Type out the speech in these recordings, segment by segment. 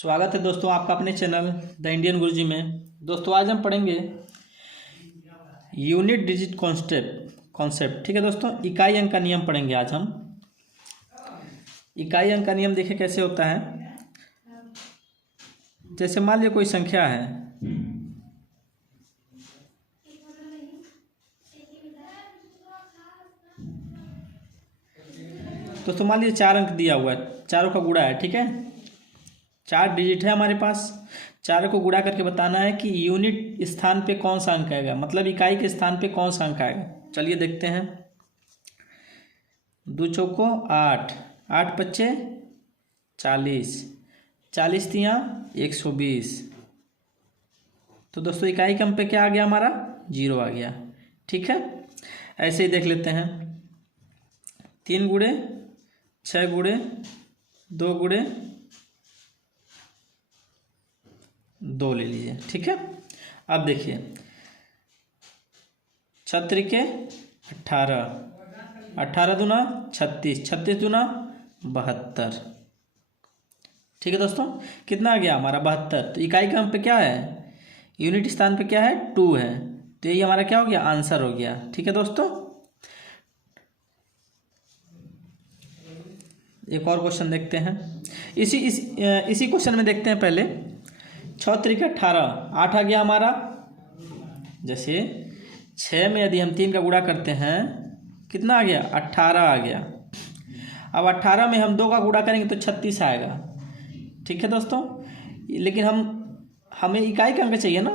स्वागत है दोस्तों आपका अपने चैनल द इंडियन गुरुजी में। दोस्तों आज हम पढ़ेंगे यूनिट डिजिट कॉन्सेप्ट। ठीक है दोस्तों, इकाई अंक का नियम पढ़ेंगे आज हम। इकाई अंक का नियम देखें कैसे होता है। जैसे मान लीजिए कोई संख्या है, दोस्तों मान लीजिए 4 अंक दिया हुआ है, चारों का गुणा है। ठीक है, 4 डिजिट है हमारे पास, चारों को गुणा करके बताना है कि यूनिट स्थान पे कौन सा अंक आएगा, मतलब इकाई के स्थान पे कौन सा अंक आएगा। चलिए देखते हैं। 2 चौको 8, 8 पच्चे 40, 40 तियाँ 120। तो दोस्तों इकाई के अंक पे क्या आ गया हमारा, 0 आ गया। ठीक है, ऐसे ही देख लेते हैं। 3 गुणे 6 गुणे 2 गुणे 2 ले लीजिए। ठीक है, अब देखिए 6 त्रिके 18, 18 दूना 36, 36 दूना 72। ठीक है दोस्तों, कितना आ गया हमारा 72। तो इकाई का अंक पे क्या है, यूनिट स्थान पे क्या है, 2 है। तो यही हमारा क्या हो गया, आंसर हो गया। ठीक है दोस्तों, एक और क्वेश्चन देखते हैं। इसी क्वेश्चन में देखते हैं पहले। 6 त्रिक 18, 8 आ गया हमारा। जैसे 6 में यदि हम 3 का गुणा करते हैं, कितना आ गया, 18 आ गया। अब 18 में हम 2 का गुणा करेंगे तो 36 आएगा। ठीक है दोस्तों, लेकिन हमें इकाई का अंक चाहिए ना,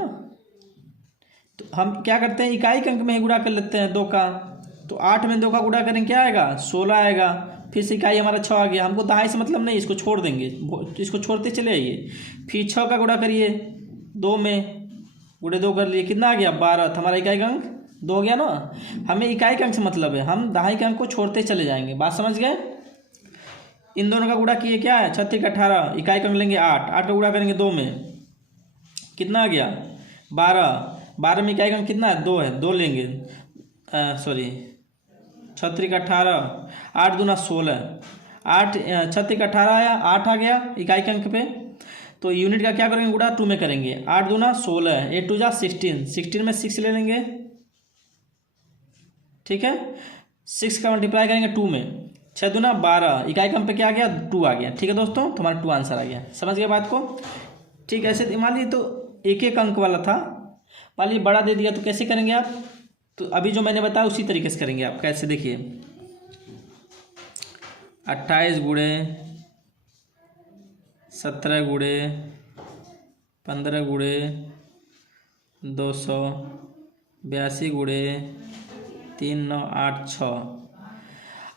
तो हम क्या करते हैं, इकाई के अंक में ही गुणा कर लेते हैं 2 का। तो 8 में 2 का गुणा करेंगे क्या आएगा, 16 आएगा। फिर से इकाई हमारा 6 आ गया। हमको दहाई से मतलब नहीं, इसको छोड़ देंगे, तो इसको छोड़ते चले आइए। फिर 6 का गुणा करिए 2 में, गुणे 2 कर लिए, कितना आ गया 12। तो हमारा इकाई का अंक 2 हो गया ना। हमें इकाई का अंक से मतलब है, हम दहाई के अंक को छोड़ते चले जाएंगे। बात समझ गए। इन दोनों का गुणा किए क्या है, 36 18, इकाई का अंक लेंगे 8, 8 का गुणा करेंगे 2 में, कितना आ गया 12। 12 में इकाई का अंक कितना है, 2 है, 2 लेंगे। 36 18, 8 दूना 16, 8 36 18 आया, 8 आ गया इकाई के अंक पे। तो यूनिट का क्या करेंगे, गुणा 2 में करेंगे। 8 दूना 16, 8 2 जा 16, 16 में 6 ले लेंगे। ठीक है, 6 का मल्टीप्लाई करेंगे 2 में, 6 दूना 12, इकाई के अंक पे क्या आ गया, 2 आ गया। ठीक है दोस्तों, तो हमारा 2 आंसर आ गया। समझ गए बात को। ठीक है, ऐसे मान लीजिए तो एक अंक वाला था, मान लीजिए बड़ा दे दिया, तो कैसे करेंगे आप, तो अभी जो मैंने बताया उसी तरीके से करेंगे आप। कैसे, देखिए 28 गुणे 17 गुणे 15 गुणे 200, 82 गुणे 3 9 8 6।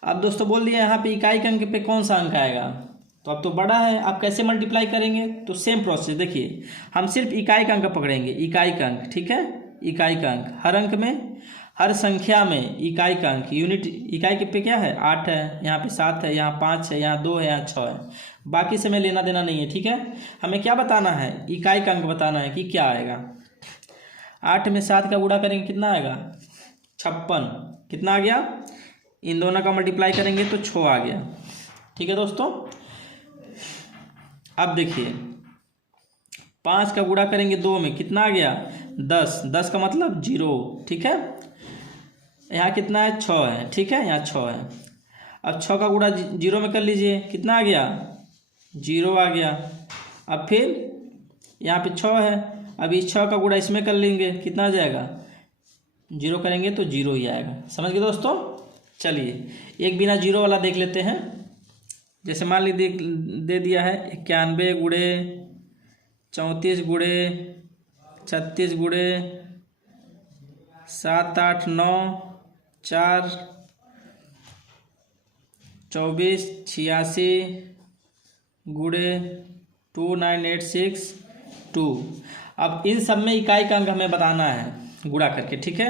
अब दोस्तों बोल दिया यहाँ पे इकाई के अंक पे कौन सा अंक आएगा, तो अब तो बड़ा है। आप कैसे मल्टीप्लाई करेंगे, तो सेम प्रोसेस। देखिए हम सिर्फ इकाई का अंक पकड़ेंगे, इकाई का अंक। ठीक है, इकाई का अंक हर अंक में, हर संख्या में इकाई का अंक, यूनिट इकाई के पे क्या है, 8 है, यहाँ पे 7 है, यहाँ 5 है, यहाँ 2 है, यहाँ 6 है। बाकी से में लेना देना नहीं है। ठीक है, हमें क्या बताना है, इकाई का अंक बताना है कि क्या आएगा। 8 में 7 का गुणा करेंगे, कितना आएगा 56, कितना आ गया, इन दोनों का मल्टीप्लाई करेंगे तो 6 आ गया। ठीक है दोस्तों, अब देखिए 5 का गुणा करेंगे 2 में, कितना आ गया 10, 10 का मतलब 0। ठीक है, यहाँ कितना है 6 है। ठीक है, यहाँ 6 है। अब 6 का गुणा 0 में कर लीजिए, कितना आ गया 0 आ गया। अब फिर यहाँ पे 6 है, अब इस 6 का गुणा इसमें कर लेंगे, कितना आ जाएगा 0 करेंगे तो 0 ही आएगा। समझ गए दोस्तों। चलिए एक बिना 0 वाला देख लेते हैं। जैसे मान लीजिए दे दिया है 91 गुणे 34 गुणे 36 गुणे 7 8 9 4 24 86 गुणे 2986 2। अब इन सब में इकाई का अंक हमें बताना है गुणा करके। ठीक है,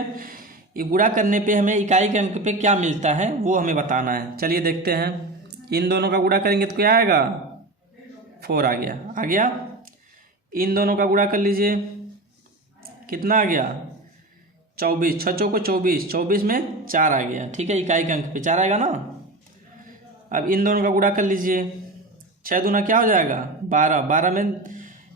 ये गुणा करने पे हमें इकाई के अंक पे क्या मिलता है वो हमें बताना है। चलिए देखते हैं। इन दोनों का गुणा करेंगे तो क्या आएगा, 4 आ गया। आ गया, इन दोनों का गुणा कर लीजिए, कितना आ गया 24, 6 चौको 24, 24 में 4 आ गया। ठीक है, इकाई के अंक पे 4 आएगा ना। अब इन दोनों का गुणा कर लीजिए, 6 दूना क्या हो जाएगा 12, 12 में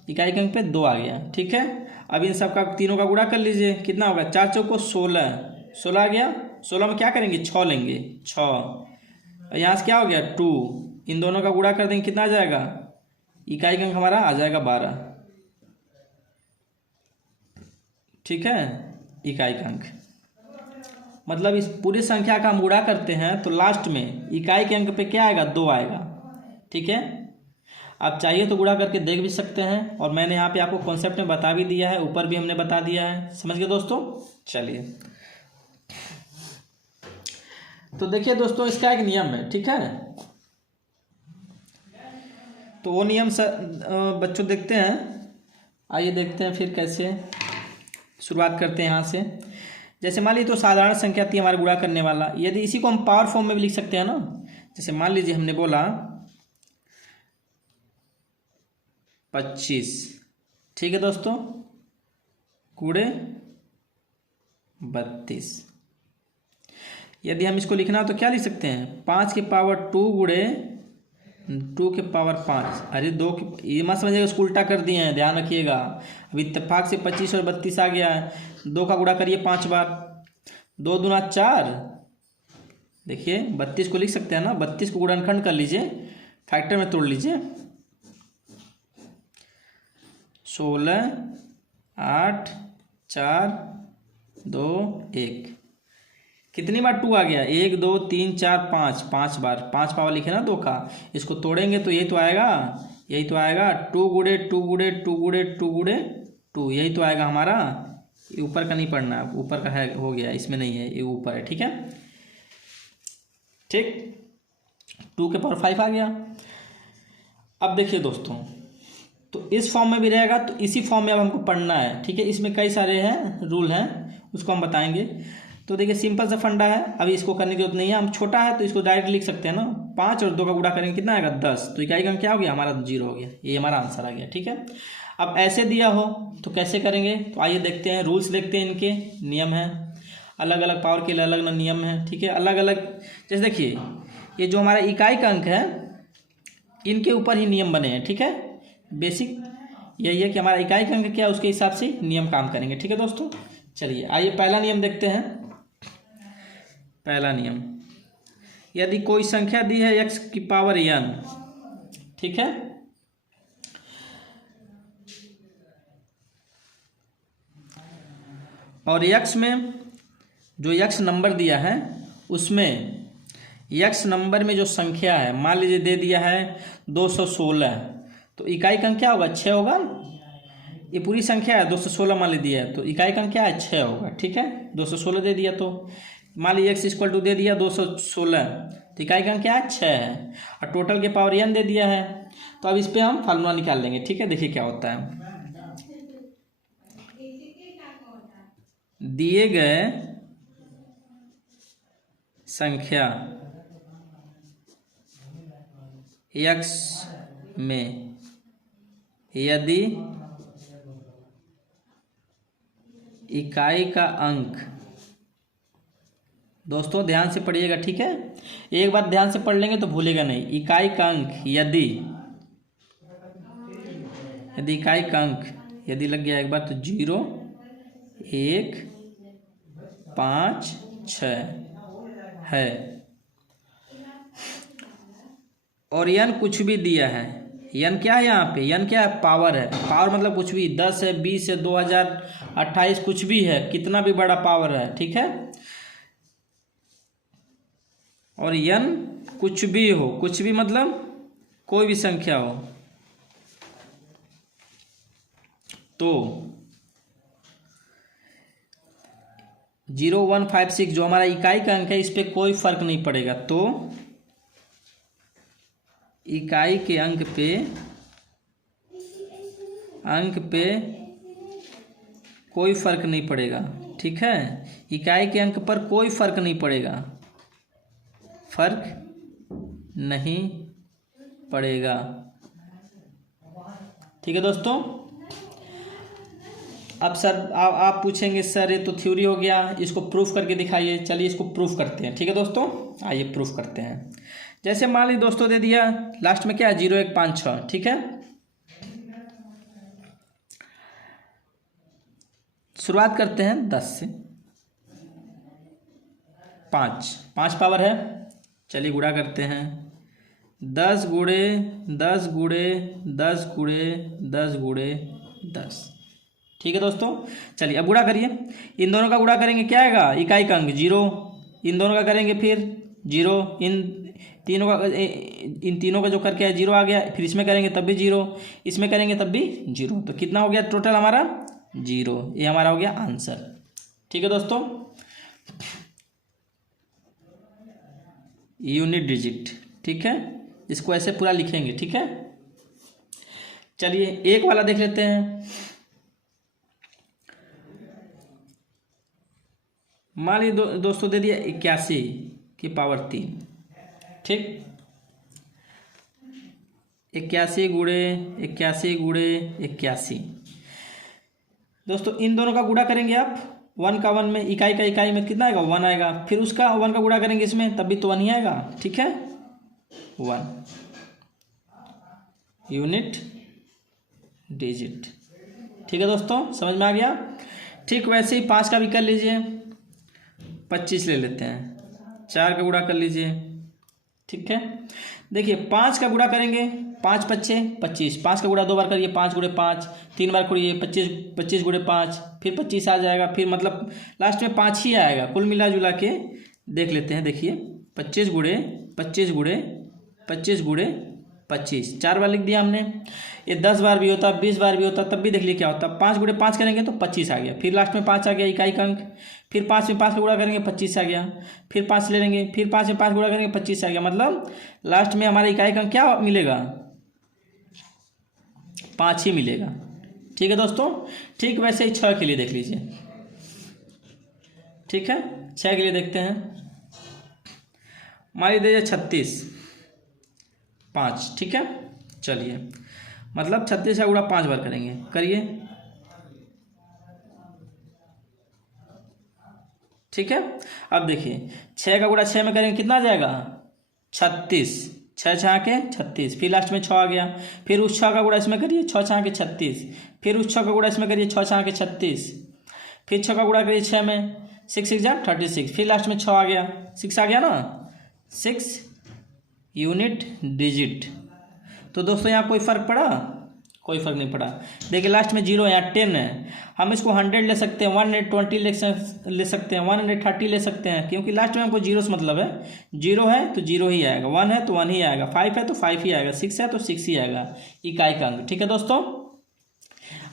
इकाई के अंक पे 2 आ गया। ठीक है, अब इन सब का तीनों का गुणा कर लीजिए, कितना होगा 4 चौको 16, 16 आ गया। 16 में क्या करेंगे 6 लेंगे, 6 यहाँ से क्या हो गया 2, इन दोनों का गुणा कर देंगे, कितना आ जाएगा इकाई का अंक हमारा आ जाएगा 12। ठीक है, इकाई का अंक मतलब इस पूरी संख्या का हम गुणा करते हैं तो लास्ट में इकाई के अंक पे क्या आएगा 2 आएगा। ठीक है, आप चाहिए तो गुणा करके देख भी सकते हैं, और मैंने यहाँ पे आपको कॉन्सेप्ट में बता भी दिया है, ऊपर भी हमने बता दिया है। समझ गए दोस्तों। चलिए तो देखिए दोस्तों, इसका एक नियम है। ठीक है, तो वो नियम बच्चों देखते हैं, आइए देखते हैं फिर कैसे शुरुआत करते हैं यहाँ से। जैसे मान लीजिए तो साधारण संख्या थी हमारा गुणा करने वाला, यदि इसी को हम पावर फॉर्म में भी लिख सकते हैं ना। जैसे मान लीजिए हमने बोला 25, ठीक है दोस्तों, गुणे 32। यदि हम इसको लिखना हो तो क्या लिख सकते हैं 5 की पावर 2 गुणे 2 के पावर 5। अरे 2 की ये मत समझिएगा इसको उल्टा कर दिए हैं, ध्यान रखिएगा। अभी इत्तेफाक से 25 और 32 आ गया है, 2 का गुणा करिए 5 बार, 2 दूना 4। देखिए 32 को लिख सकते हैं ना, 32 को गुणनखंड कर लीजिए, फैक्टर में तोड़ लीजिए, 16 8 4 2 1। कितनी बार 2 आ गया 1 2 3 4 5, 5 बार, 5 पावर लिखे ना 2 का। इसको तोड़ेंगे तो यही तो आएगा, यही तो आएगा 2 गुणे 2 गुणे 2 गुणे 2 गुणे 2, यही तो आएगा हमारा। ये ऊपर का नहीं पढ़ना, ऊपर का है हो गया, इसमें नहीं है, ये ऊपर है। ठीक है, ठीक, 2 के पावर 5 आ गया। अब देखिए दोस्तों, तो इस फॉर्म में भी रहेगा, तो इसी फॉर्म में अब हमको पढ़ना है। ठीक है, इसमें कई सारे हैं रूल हैं, उसको हम बताएंगे। तो देखिए सिंपल सा फंडा है, अभी इसको करने की जरूरत नहीं है। हम छोटा है तो इसको डायरेक्ट लिख सकते हैं ना, 5 और 2 का गुणा करेंगे कितना आएगा 10, तो इकाई का अंक क्या हो गया हमारा 0 हो गया, ये हमारा आंसर आ गया। ठीक है, अब ऐसे दिया हो तो कैसे करेंगे, तो आइए देखते हैं, रूल्स देखते हैं, इनके नियम हैं, अलग अलग पावर के लिए अलग अलग नियम है। ठीक है, अलग अलग, जैसे देखिए ये जो हमारा इकाई का अंक है इनके ऊपर ही नियम बने हैं। ठीक है, बेसिक यही है कि हमारा इकाई का अंक क्या है उसके हिसाब से नियम काम करेंगे। ठीक है दोस्तों, चलिए आइए पहला नियम देखते हैं। पहला नियम, यदि कोई संख्या दी है x की पावर n, ठीक है, और x में जो x नंबर दिया है उसमें x नंबर में जो संख्या है, मान लीजिए दे दिया है 216, तो इकाई का अंक क्या होगा 6 होगा। ये पूरी संख्या है 216 मान लीजिए है, तो इकाई का अंक क्या है 6 होगा। ठीक है, 216 दे दिया, तो मान लीजिए x इक्वल टू दे दिया 216, तो इकाई का अंक क्या है 6 है, और टोटल के पावर n दे दिया है। तो अब इस पर हम फार्मूला निकाल लेंगे। ठीक है, देखिए क्या होता है, दिए गए संख्या x में यदि इकाई का अंक, दोस्तों ध्यान से पढ़िएगा। ठीक है, एक बार ध्यान से पढ़ लेंगे तो भूलेगा नहीं। इकाई का अंक यदि इकाई का अंक यदि लग गया एक बार तो 0 1 5 6 है, और n कुछ भी दिया है, n क्या है यहाँ पे, n क्या है पावर है, पावर मतलब कुछ भी 10 है 20 है 2028 कुछ भी है, कितना भी बड़ा पावर है। ठीक है, और n कुछ भी हो, कुछ भी मतलब कोई भी संख्या हो, तो 0156 जो हमारा इकाई का अंक है इस पे कोई फर्क नहीं पड़ेगा। तो इकाई के अंक पे कोई फर्क नहीं पड़ेगा। ठीक है, इकाई के अंक पर कोई फर्क नहीं पड़ेगा, फर्क नहीं पड़ेगा। ठीक है दोस्तों, अब सर आप पूछेंगे सर ये तो थ्योरी हो गया, इसको प्रूफ करके दिखाइए। चलिए इसको प्रूफ करते हैं। ठीक है दोस्तों, आइए प्रूफ करते हैं। जैसे मान ली दोस्तों दे दिया लास्ट में क्या है 0 1 5 6, ठीक है। शुरुआत करते हैं 10 से। 5 पावर है, चलिए गुणा करते हैं। 10 गुणे 10 गुणे 10 गुणे 10 गुणे 10, ठीक है दोस्तों। चलिए अब गुणा करिए, इन दोनों का गुणा करेंगे क्या आएगा, इकाई का अंक 0, इन दोनों का करेंगे फिर 0, इन तीनों का जो करके है 0 आ गया, फिर इसमें करेंगे तब भी 0, इसमें करेंगे तब भी 0, तो कितना हो गया टोटल हमारा 0। ये हमारा हो गया आंसर, ठीक है दोस्तों। यूनिट डिजिट, ठीक है, इसको ऐसे पूरा लिखेंगे, ठीक है। चलिए एक वाला देख लेते हैं। मान लीजिए दोस्तों दे दिया 81 की पावर 3, ठीक। 81 गुणे 81 गुणे 81, दोस्तों इन दोनों का गुणा करेंगे आप, 1 का 1 में, इकाई का इकाई में कितना आएगा 1 आएगा, फिर उसका 1 का गुणा करेंगे इसमें तब भी तो 1 ही आएगा, ठीक है। 1 यूनिट डिजिट, ठीक है दोस्तों, समझ में आ गया। ठीक वैसे ही 5 का भी कर लीजिए, 25 ले लेते हैं, 4 का गुणा कर लीजिए, ठीक है। देखिए 5 का गुणा करेंगे, 5 पच्चे 25, 5 का गुणा 2 बार करिए, 5 गुणे 5, 3 बार करिए 25 गुणे 5, फिर 25 आ जाएगा, फिर मतलब लास्ट में 5 ही आएगा। कुल मिला जुला के देख लेते हैं, देखिए 25 गुणे 25 गुणे 25 गुणे 25, 4 बार लिख दिया हमने। ये 10 बार भी होता, 20 बार भी होता, तब भी देख लीजिए क्या होता। 5 गुणे 5 करेंगे तो 25 आ गया, फिर लास्ट में 5 आ गया इकाई का अंक, फिर 5 में 5 का गुणा करेंगे 25 आ गया, फिर 5 ले लेंगे, फिर 5 में 5 गुणा करेंगे 25 आ गया, मतलब लास्ट में हमारा इकाई का अंक क्या मिलेगा 5 ही मिलेगा, ठीक है दोस्तों। ठीक वैसे ही 6 के लिए देख लीजिए, ठीक है। 6 के लिए देखते हैं, मान लीजिए 36 5, ठीक है। चलिए मतलब 36 का गुणा 5 बार करेंगे, करिए, ठीक है। अब देखिए 6 का गुणा 6 में करेंगे कितना आ जाएगा 36, 6 6 के 36, फिर लास्ट में 6 आ गया, फिर उस 6 का गुणा इसमें करिए 6 6 के 36, फिर उस 6 का गुणा इसमें करिए 6 6 के 36, फिर 6 का गुणा करिए 6 में, 6 6 जा 36, फिर लास्ट में 6 आ गया, 6 आ गया ना, 6 यूनिट डिजिट। तो दोस्तों यहाँ कोई फ़र्क पड़ा, कोई फ़र्क नहीं पड़ा। देखिए लास्ट में 0 यहाँ 10 है, हम इसको 100 ले सकते हैं, 120 ले सकते हैं, 130 ले सकते हैं, क्योंकि लास्ट में हमको 0 से मतलब है। 0 है तो 0 ही आएगा, 1 है तो 1 ही आएगा, 5 है तो 5 ही आएगा, 6 है तो 6 ही आएगा इकाई का अंक, ठीक है दोस्तों।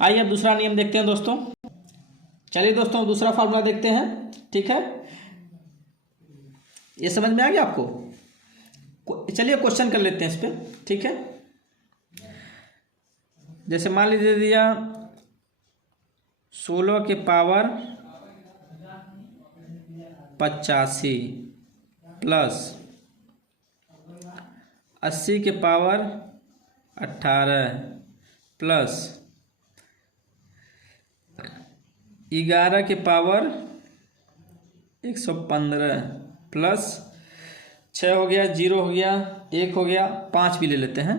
आइए अब दूसरा नियम देखते हैं दोस्तों। चलिए दोस्तों दूसरा फार्मूला देखते हैं, ठीक है। ये समझ में आ गया आपको? चलिए क्वेश्चन कर लेते हैं इस पर, ठीक है। जैसे मान लीजिए दिया 16 के पावर 85 प्लस 80 के पावर 18 प्लस 11 के पावर 115 प्लस 6 हो गया, 0 हो गया, 1 हो गया, 5 भी ले लेते हैं,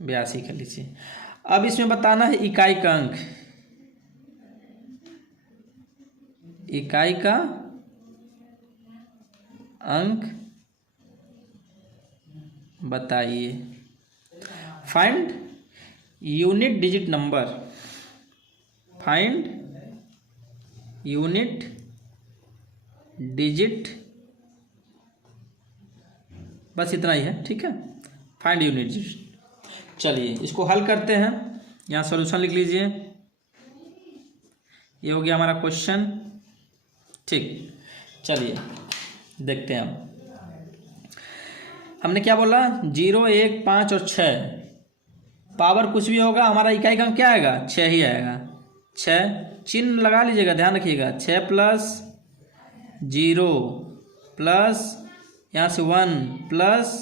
82 कर लीजिए। अब इसमें बताना है इकाई का अंक, इकाई का अंक बताइए। Find unit digit number, find unit digit, बस इतना ही है, ठीक है। Find unit digit. चलिए इसको हल करते हैं, यहाँ सॉल्यूशन लिख लीजिए। ये हो गया हमारा क्वेश्चन, ठीक। चलिए देखते हैं अब हमने क्या बोला, 0 1 5 और 6 पावर कुछ भी होगा, हमारा इकाई का अंक क्या आएगा 6 ही आएगा। 6 चिन्ह लगा लीजिएगा, ध्यान रखिएगा। 6 प्लस 0 प्लस यहाँ से 1 प्लस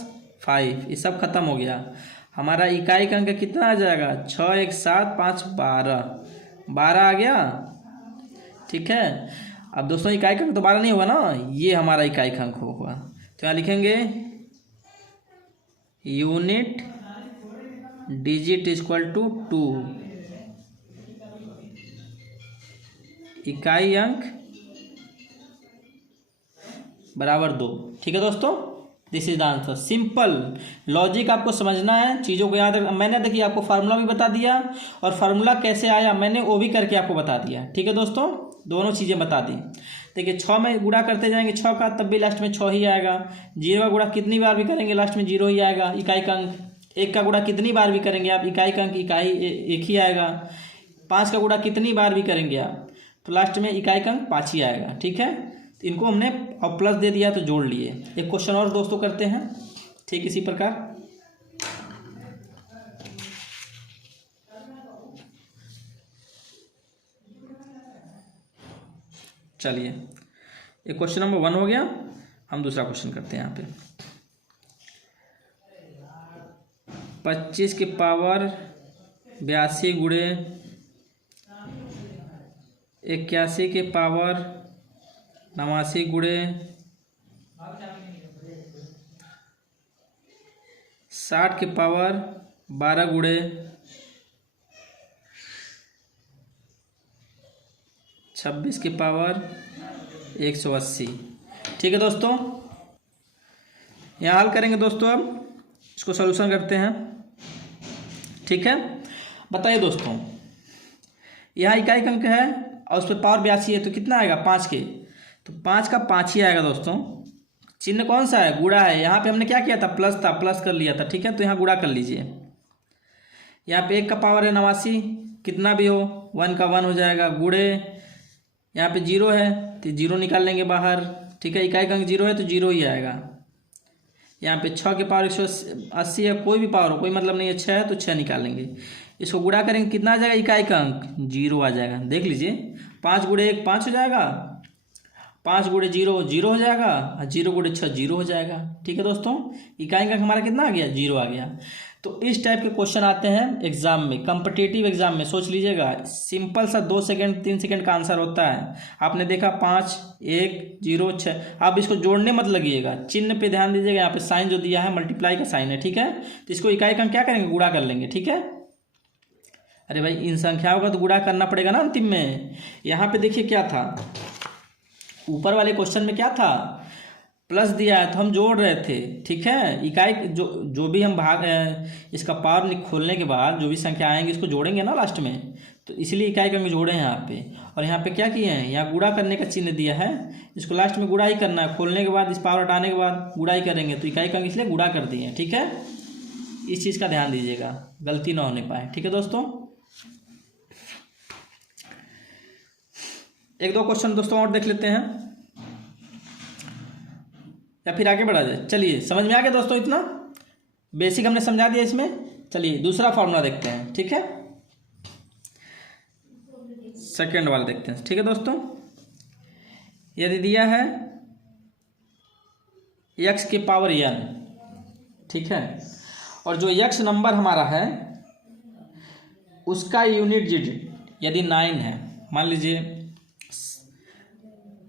5, ये सब खत्म हो गया। हमारा इकाई का अंक कितना आ जाएगा 6 1 7 5 12, 12 आ गया, ठीक है। अब दोस्तों इकाई अंक दोबारा नहीं होगा ना, ये हमारा इकाई अंक होगा। तो यहाँ लिखेंगे यूनिट डिजिट इक्वल टू 2, इकाई अंक बराबर 2। ठीक है दोस्तों, this is the answer. Simple logic आपको समझना है, चीज़ों को याद रखना। मैंने देखिए आपको फार्मूला भी बता दिया और फार्मूला कैसे आया मैंने वो भी करके आपको बता दिया। ठीक है दोस्तों, दोनों चीज़ें बता दी। देखिए 6 में गुणा करते जाएंगे 6 का, तब भी लास्ट में 6 ही आएगा। 0 का गुणा कितनी बार भी करेंगे लास्ट में 0 ही आएगा, इकाई का अंक। 1 का गुणा कितनी बार भी करेंगे आप, इकाई का अंक इकाई एक ही आएगा। 5 का गुणा कितनी बार भी करेंगे आप तो लास्ट में इकाई का अंक 5 ही आएगा। ठीक है, तो इनको हमने और प्लस दे दिया तो जोड़ लिए। एक क्वेश्चन और दोस्तों करते हैं ठीक इसी प्रकार। चलिए, एक क्वेश्चन नंबर 1 हो गया। हम दूसरा क्वेश्चन करते हैं यहाँ पे। 25 के पावर 82 गुणे 81 के पावर 89 गुणे 60 के पावर 12 गुणे 26 के पावर 180। ठीक है दोस्तों, यहाँ हल करेंगे दोस्तों। अब इसको सॉल्यूशन करते हैं। ठीक है, बताइए दोस्तों, यहाँ इकाई अंक है और उस पर पावर 82 है तो कितना आएगा 5 के, तो 5 का 5 ही आएगा दोस्तों। चिन्ह कौन सा है, गुणा है। यहाँ पे हमने क्या किया था, प्लस था, प्लस कर लिया था। ठीक है, तो यहाँ गुणा कर लीजिए। यहाँ पे 1 का पावर है 89, कितना भी हो 1 का 1 हो जाएगा, गुणे यहाँ पे 0 है तो 0 निकाल लेंगे बाहर। ठीक है, इकाई अंक 0 है तो 0 ही आएगा। यहाँ पे 6 के पावर 180 है, कोई भी पावर हो कोई मतलब नहीं है, 6 है तो 6 निकाल लेंगे। इसको गुणा करेंगे कितना आ जाएगा, इकाई का अंक 0 आ जाएगा। देख लीजिए 5 गुणे 1 5 हो जाएगा, 5 गुणे 0 0 हो जाएगा, और 0 गुणे 6 0 हो जाएगा। ठीक है दोस्तों, इकाई अंक हमारा कितना आ गया, 0 आ गया। तो इस टाइप के क्वेश्चन आते हैं एग्जाम में, कॉम्पिटिटिव एग्जाम में। सोच लीजिएगा, सिंपल सा 2 सेकंड 3 सेकंड का आंसर होता है। आपने देखा 5 1 0 6, आप इसको जोड़ने मत लगिएगा, चिन्ह पे ध्यान दीजिएगा। यहाँ पे साइन जो दिया है मल्टीप्लाई का साइन है। ठीक है, तो इसको इकाई का क्या करेंगे, गुणा कर लेंगे। ठीक है, अरे भाई इन संख्याओं का तो गुणा करना पड़ेगा ना अंतिम में। यहाँ पे देखिए क्या था, ऊपर वाले क्वेश्चन में क्या था, प्लस दिया है तो हम जोड़ रहे थे। ठीक है, इकाई जो भी हम भाग इसका पावर खोलने के बाद जो भी संख्या आएंगी इसको जोड़ेंगे ना लास्ट में, तो इसलिए इकाई का हम जोड़े हैं यहाँ पे। और यहाँ पे क्या किए हैं, यहाँ गुणा करने का चिन्ह दिया है, इसको लास्ट में गुणा ही करना है। खोलने के बाद इस पावर हटाने के बाद गुणा ही करेंगे, तो इकाई का इसलिए गुणा कर दिए हैं। ठीक है, इस चीज़ का ध्यान दीजिएगा, गलती ना होने पाए। ठीक है दोस्तों, एक दो क्वेश्चन दोस्तों और देख लेते हैं या फिर आगे बढ़ा जाए। चलिए, समझ में आ गया दोस्तों, इतना बेसिक हमने समझा दिया इसमें। चलिए दूसरा फॉर्मूला देखते हैं। ठीक है, सेकंड वाला देखते हैं। ठीक है दोस्तों, यदि दिया है x के पावर n, ठीक है, और जो x नंबर हमारा है उसका यूनिट डिजिट यदि 9 है, मान लीजिए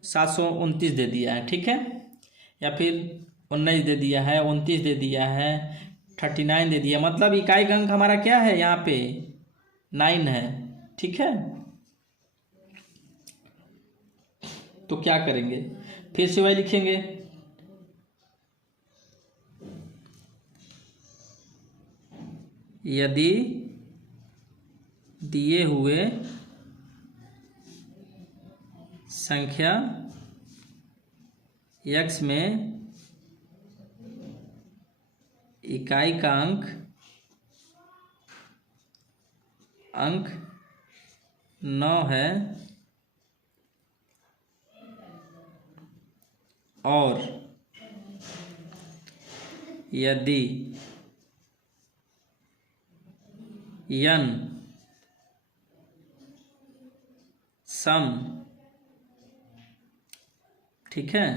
729 दे दिया है। ठीक है, या फिर 19 दे दिया है, 29 दे दिया है, 39 दे दिया, मतलब इकाई अंक हमारा क्या है, यहाँ पे 9 है। ठीक है, तो क्या करेंगे, फिर से वही लिखेंगे, यदि दिए हुए संख्या x में इकाई का अंक 9 है और यदि n सम, ठीक है,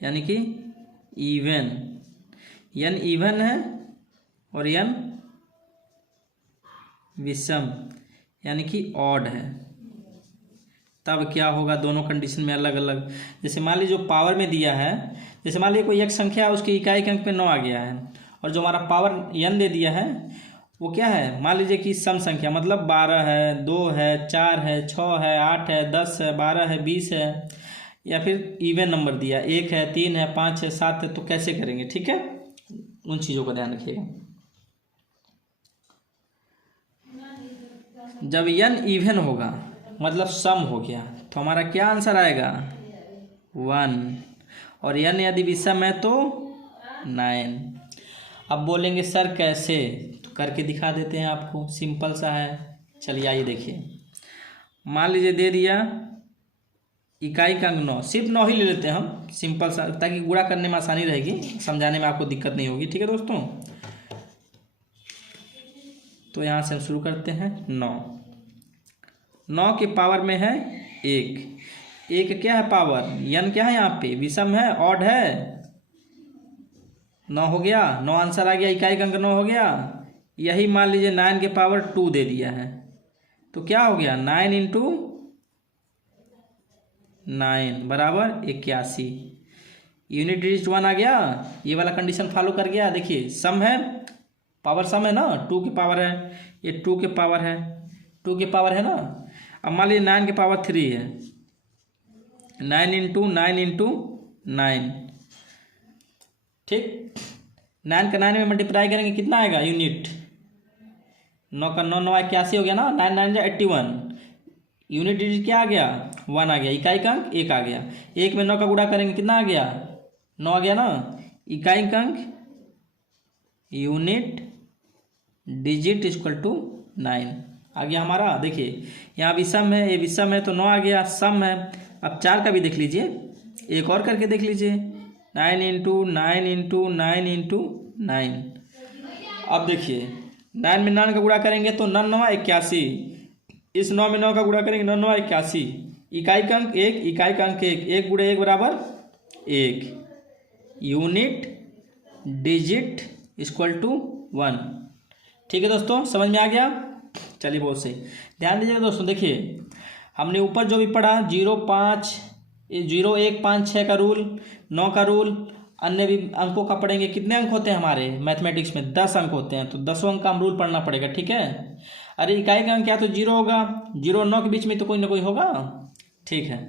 यानी कि इवन, n इवन है और n विषम यानी कि ऑड है, तब क्या होगा, दोनों कंडीशन में अलग अलग। जैसे मान लीजिए जो पावर में दिया है, जैसे मान लीजिए कोई एक संख्या है उसकी इकाई के अंक पे 9 आ गया है, और जो हमारा पावर n दे दिया है वो क्या है, मान लीजिए कि सम संख्या, मतलब 12 है, 2 है, 4 है, 6 है, 8 है, 10 है, 12 है, 20 है, या फिर इवन नंबर दिया 1 है, 3 है, 5 है, 7 है, तो कैसे करेंगे, ठीक है, उन चीज़ों का ध्यान रखिएगा। जब n इवन होगा मतलब सम हो गया, तो हमारा क्या आंसर आएगा, 1, और n यदि विषम है तो 9। अब बोलेंगे सर कैसे, तो करके दिखा देते हैं आपको, सिंपल सा है। चलिए आइए देखिए, मान लीजिए दे दिया इकाई का अंक 9, सिर्फ 9 ही ले लेते हैं हम, सिंपल सा, ताकि गुणा करने में आसानी रहेगी, समझाने में आपको दिक्कत नहीं होगी, ठीक है दोस्तों। तो यहाँ से हम शुरू करते हैं। 9 के पावर में है 1 क्या है पावर, n क्या है यहाँ पे, विषम है, ऑड है, 9 हो गया, 9 आंसर आ गया, इकाई का अंक 9 हो गया। यही मान लीजिए 9 के पावर 2 दे दिया है, तो क्या हो गया, 9 इंटू 9 बराबर 81, यूनिट डिजिट 1 आ गया, ये वाला कंडीशन फॉलो कर गया। देखिए सम है, पावर सम है ना, 2 की पावर है, ये 2 के पावर है, 2 के पावर है ना। अब मान लीजिए 9 के पावर 3 है, 9 इंटू 9 इंटू 9, ठीक, 9 का 9 में मल्टीप्लाई करेंगे कितना आएगा यूनिट, 9 का 9 9 81 हो गया ना, 9 9 81, यूनिट डिजिट क्या आ गया, 1 आ गया, इकाई का अंक 1 आ गया, 1 में 9 का गुणा करेंगे कितना आ गया, 9 आ गया ना, इकाई का अंक यूनिट डिजिट इक्वल टू 9 आ गया हमारा। देखिए यहाँ विषम है, ये विषम है तो 9 आ गया, सम है। अब 4 का भी देख लीजिए, एक और करके देख लीजिए, 9 इंटू 9 इंटू 9 इंटू 9। अब देखिए 9 में 9 का गुणा करेंगे तो 9 9 81, इस 9 में 9 का गुणा करेंगे 9 9 81, इकाई का अंक 1, इकाई का अंक 1, 1 गुणे 1 बराबर 1, यूनिट डिजिट इक्वल टू 1। ठीक है दोस्तों, समझ में आ गया। चलिए बहुत सही, ध्यान दीजिएगा दोस्तों। देखिए हमने ऊपर जो भी पढ़ा 0 5 0 1 5 6 का रूल, 9 का रूल, अन्य भी अंकों का पढ़ेंगे। कितने अंक होते हैं हमारे मैथमेटिक्स में, 10 अंक होते हैं, तो 10 अंक का हम रूल पढ़ना पड़ेगा, ठीक है। अरे इकाई का अंक क्या तो 0 होगा, 0 और 9 के बीच में तो कोई ना कोई होगा, ठीक है।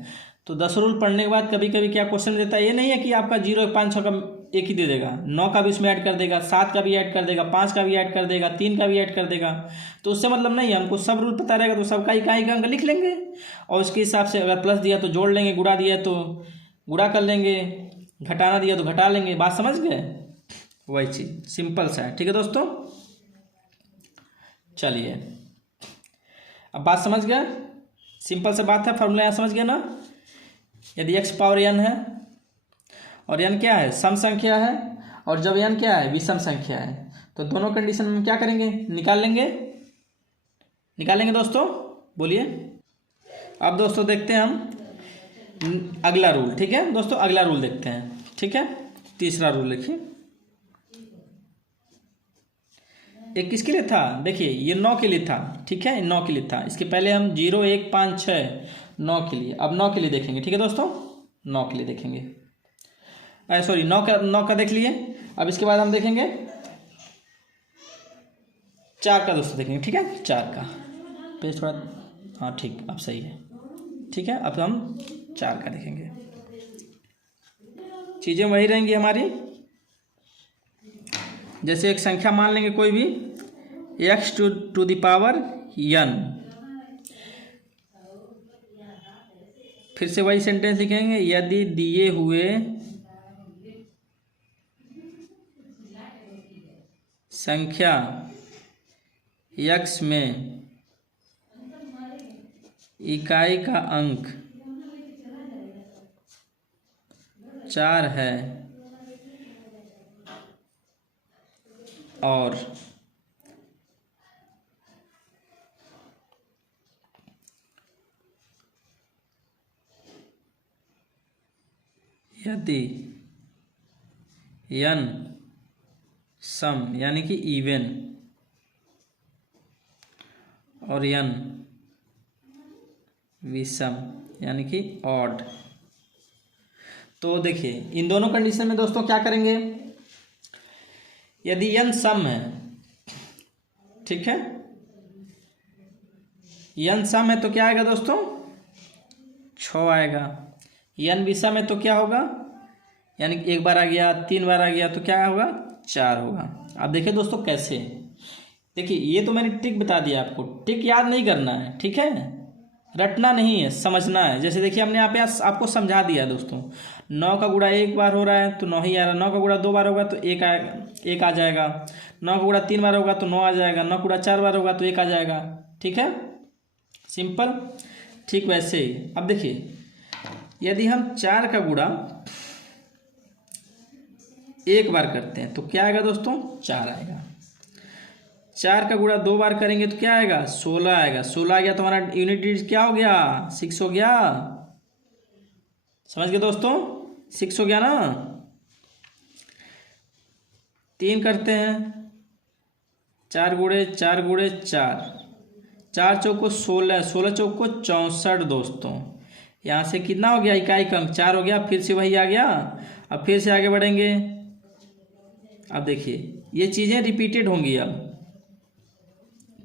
तो 10 रूल पढ़ने के बाद कभी कभी क्या क्वेश्चन देता है, ये नहीं है कि आपका 0 1 5 6 का एक ही दे देगा, 9 का भी उसमें ऐड कर देगा, 7 का भी ऐड कर देगा, 5 का भी ऐड कर देगा, 3 का भी ऐड कर देगा। तो उससे मतलब नहीं है, हमको सब रूल पता रहेगा तो सबका इकाई का अंक लिख लेंगे, और उसके हिसाब से अगर प्लस दिया तो जोड़ लेंगे, गुणा दिया तो गुणा कर लेंगे, घटाना दिया तो घटा लेंगे। बात समझ गए, वही चीज सिंपल सा है, ठीक है दोस्तों। चलिए अब बात समझ गया, सिंपल से बात है, फॉर्मूला यहाँ समझ गया ना। यदि x पावर n है और n क्या है, सम संख्या है, और जब n क्या है, विषम संख्या है, तो दोनों कंडीशन में क्या करेंगे, निकालेंगे दोस्तों, बोलिए। अब दोस्तों देखते हैं हम अगला रूल, ठीक है दोस्तों, अगला रूल देखते हैं, ठीक है। तीसरा रूल लिखिए, एक किसके लिए था, देखिए ये 9 के लिए था, ठीक है, 9 के लिए था। इसके पहले हम 0 1 5 6 9 के लिए, अब 9 के लिए देखेंगे, ठीक है दोस्तों, 9 के लिए देखेंगे, सॉरी 9 का देख लिए। अब इसके बाद हम देखेंगे 4 का दोस्तों देखेंगे, ठीक है, 4 का पेज थोड़ा, हाँ ठीक, अब सही है, ठीक है। अब हम 4 का देखेंगे, चीज़ें वही रहेंगी हमारी। जैसे एक संख्या मान लेंगे कोई भी, x to the power n, फिर से वही सेंटेंस लिखेंगे, यदि दिए हुए संख्या x में इकाई का अंक 4 है और यदि n सम यानी कि इवन और n विषम यानी कि ऑड। तो देखिए इन दोनों कंडीशन में दोस्तों क्या करेंगे, यदि n सम है, ठीक है, n सम है तो क्या आएगा दोस्तों, 6 आएगा। n विषम है तो क्या होगा, यानी एक बार आ गया, 3 बार आ गया तो क्या होगा, 4 होगा। अब देखिए दोस्तों कैसे, देखिए ये तो मैंने ट्रिक बता दिया आपको, ट्रिक याद नहीं करना है, ठीक है, रटना नहीं है, समझना है। जैसे देखिए हमने यहाँ पे आपको समझा दिया दोस्तों, 9 का गुणा एक बार हो रहा है तो 9 ही आ रहा है, 9 का गुणा 2 बार होगा तो 1 आ जाएगा, 9 का गुणा 3 बार होगा तो 9 आ जाएगा, 9 का गुणा 4 बार होगा तो 1 आ जाएगा, ठीक है, सिंपल। ठीक वैसे ही अब देखिए यदि हम 4 का गुणा एक बार करते हैं तो क्या आएगा दोस्तों, 4 आएगा। 4 का गुणा 2 बार करेंगे तो क्या आएगा, 16 आएगा। 16 आ गया तो हमारा यूनिट डिजिट क्या हो गया, 6 हो गया। समझ गए दोस्तों, 6 हो गया ना। 3 करते हैं, 4 गुणे 4 गुणे 4, 4 चौको 16, 16 चौको 64 दोस्तों। यहाँ से कितना हो गया, इकाई अंक 4 हो गया, फिर से वही आ गया। अब फिर से आगे बढ़ेंगे, अब देखिए ये चीज़ें रिपीटेड होंगी अब,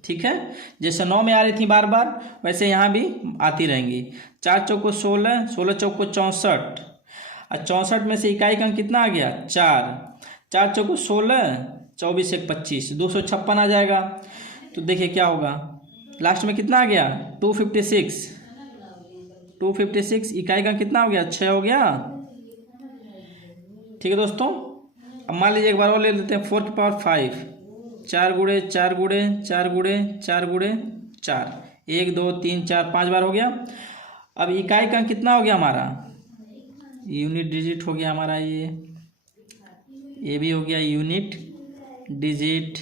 ठीक है, जैसे 9 में आ रही थी बार बार वैसे यहाँ भी आती रहेंगी। 4 चौको 16, 16 चौको 64, और 64 में से इकाई अंक कितना आ गया, 4, 4 चौको 16, 24 एक 25, 256 आ जाएगा। तो देखिए क्या होगा, लास्ट में कितना आ गया, 256, 256 इकाई अंक कितना हो गया, 6 हो गया, ठीक है दोस्तों। अब मान लीजिए एक बार और ले लेते हैं, 4 की पावर 5, 4 गुणे 4 गुणे 4 गुणे 4 गुणे 4, 1 2 3 4 5 बार हो गया। अब इकाई का कितना हो गया हमारा, यूनिट डिजिट हो गया हमारा, ये भी हो गया यूनिट डिजिट,